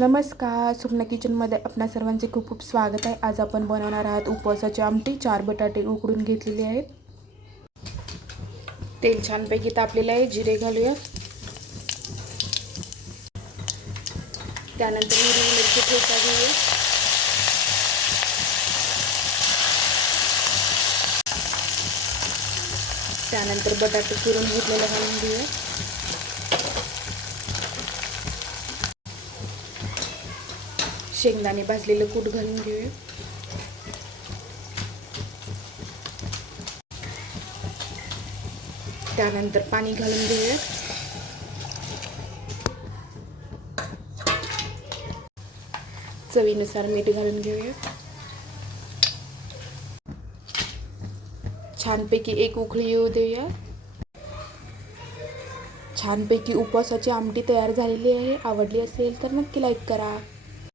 नमस्कार सुकना किचनमध्ये आपणा सर्वांचे खूप खूप स्वागत आहे. आज आपण बनवणार आहात उपवासाची आमटी चार बटाटे उकडून घेतलेले आहेत. तेल छानपैकी तापलेलं आहे जिरे घालूया त्यानंतर हिरवी मिरची ठेचा घेऊया त्यानंतर बटाटे चिरून घेतलेलं घालून घेऊया शेंगदाणे भाजलेलं कूट घालून घेऊया. त्यानंतर पाणी घालून घेऊया. चवीनुसार मीठ घालून घेऊया. छानपैकी एक उखळी येऊ देऊया. छानपैकी उपवासाची आमटी तयार झालेली आहे. आवडली असेल तर नक्की लाईक करा.